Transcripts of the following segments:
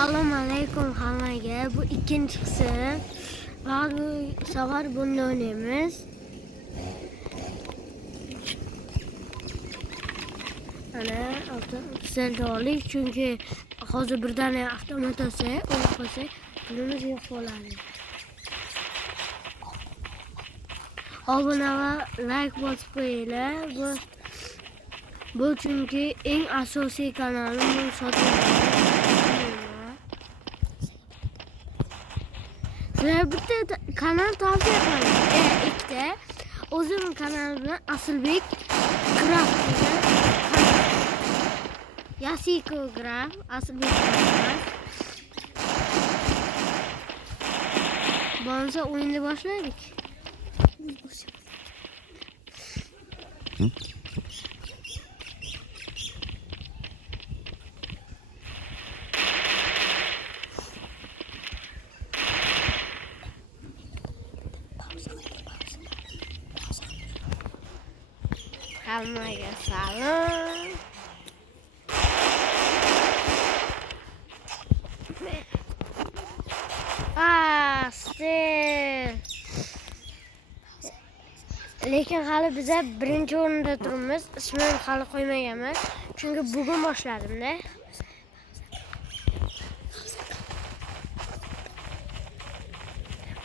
Assalomu alaykum hammaga. Bu ikkinchisi. Va bu safar bunda o'ynaymiz. Ana avtomatni olaylik chunki hozir birdaniga avtomat olsa, o'lib qolsa, pulimiz yo'q bo'ladi. Obuna va like bosib qo'yinglar. Bu chunki eng asosiy kanalim bu sizlar bitta kanal tavsiya qilaman. Ikkita o'zim kanalim bilan Asilbek Graf Yasiko Graf Asilbek Graf. Bo'lsa o'yinni boshlaylik. Hammaga salom. Lekin hali biz birinchi o'rinda turibmiz. Ismini hali qo'ymaganman. Chunki bugun boshladim-da.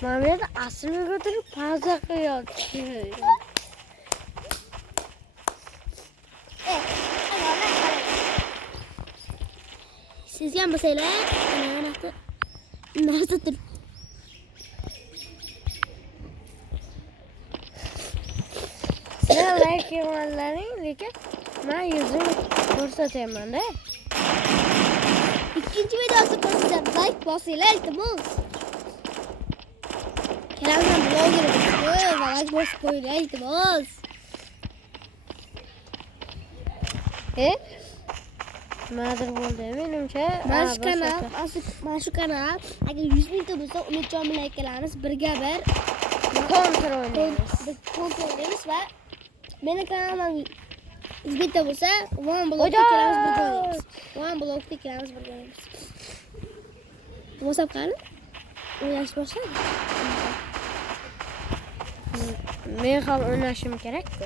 Mana bu aslini ko'tarib pauza qilyapti. Sizga ham bo'lsanglar, narsa turib. Sizlar like qilganlaring, lekin men yuzimni ko'rsataman-da. İkinci videosu ko'rsatib like bosinglar iltimos. Kelamdan bloggerimiz va like bosib qo'yinglar iltimos. Nimadir bo'ldi menimcha. Mana shu kanal agar 100 mingta bo'lsa Umidjon bilan ikkalamiz birga bir kontrol o'ynaymiz. Va meni kanalimdan 100 mingta bo'lsa One Block'da ikkalamiz birga o'ynaymiz. One Block'da ikkalamiz birga o'ynaymiz. WhatsApp qani? O'ynash boshladi. Men ham o'ynashim kerak-ku.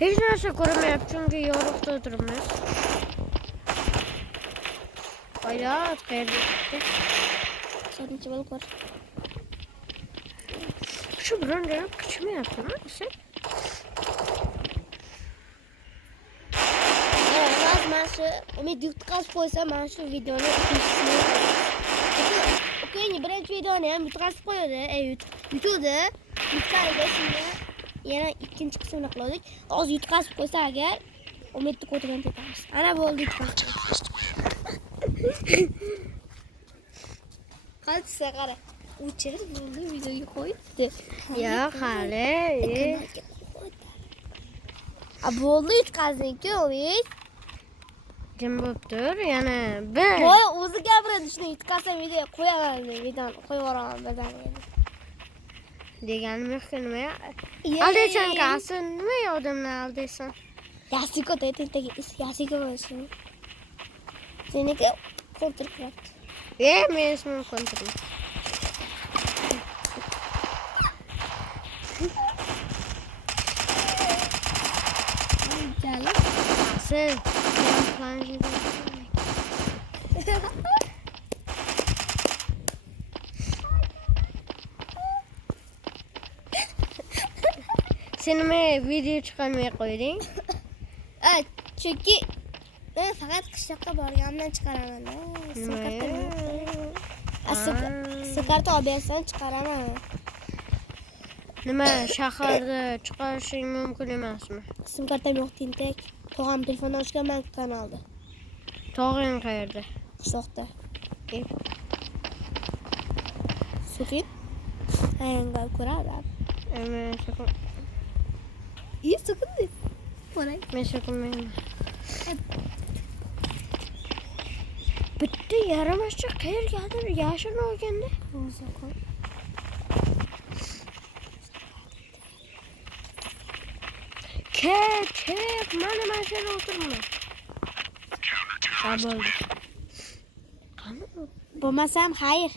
Hech narsa ko'rmayapti chunki yorug'da o'tiribmiz. Hayot, qayerda ketdi? So'rnichi bo'lib ko'r. Shu bironda kichmayaptimi? Mana shu Umid yutqazib qo'ysa, mana shu videoni ikkinchisini Okey, birinchi videoni ham yutqazib qo'yadi. Yutuvdi. Yutqazdi, shunda yana ikkinchi qismini qildik. Hozir yutqazib qo'ysa agar Umidni ko'rgan ketamiz. Ana bo'ldi yutqazib. Qancha qara. O'chirib bo'ldi, videoga qo'yibdi. Yo'q, hali. Bo'ldi yutqazding-ku, Umid. Jim bo'lib tur, yana bir. Voy, o'zi gapiradi, shuni yutqazsam videoga qo'yaman, videoni qo'yib yuboraman birdan. Deganim yo'q-ku, nima? Aldaysan qasin, nima odamlar aldaysan? Yasiko taytagi Yasiko bo'lsin. Seniki kontrol qilyapti. Men ismim kontrol. Sen Sen nima video chiqarmay qo'yding? Chunki men faqat qishloqqa borganimdan chiqaraman-da. Sikarta olib bersam chiqaraman. Nima, shaharda chiqarishing mumkin emasmi? Sim kartam yo'q, tentak. Tog'am telefondan ochganman kanalda. Tog'ing qayerda? Qishloqda. So'kin? Ayanga ko'rardim. Men so'kin. So'kin. Qo'ray. Men so'kinmayman. Bitta yaramashcha qayergadir yashin olganda. Çek. Mana shu yerda o'tiribman. Ha bo'ldi. Bo'lmasam xayr.